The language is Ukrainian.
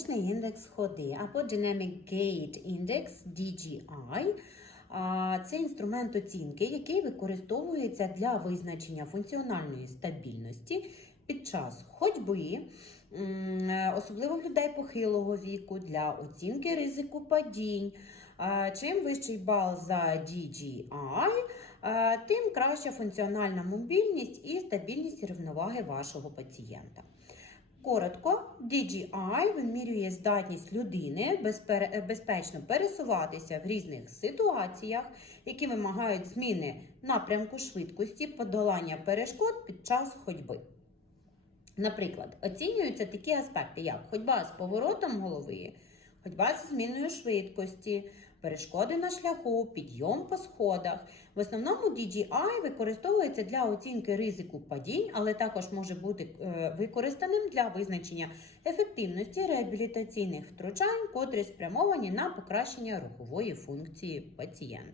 динамічний індекс ходи або Dynamic Gait Index DGI. Це інструмент оцінки, який використовується для визначення функціональної стабільності під час ходьби, особливо в людей похилого віку, для оцінки ризику падінь. Чим вищий бал за DGI, тим краща функціональна мобільність і стабільність рівноваги вашого пацієнта. Коротко, DGI вимірює здатність людини безпечно пересуватися в різних ситуаціях, які вимагають зміни напрямку швидкості, подолання перешкод під час ходьби. Наприклад, оцінюються такі аспекти, як ходьба з поворотом голови, ходьба зі зміною швидкості, перешкоди на шляху, підйом по сходах. В основному DJI використовується для оцінки ризику падінь, але також може бути е, використаним для визначення ефективності реабілітаційних втручань, котрі спрямовані на покращення рухової функції пацієнта.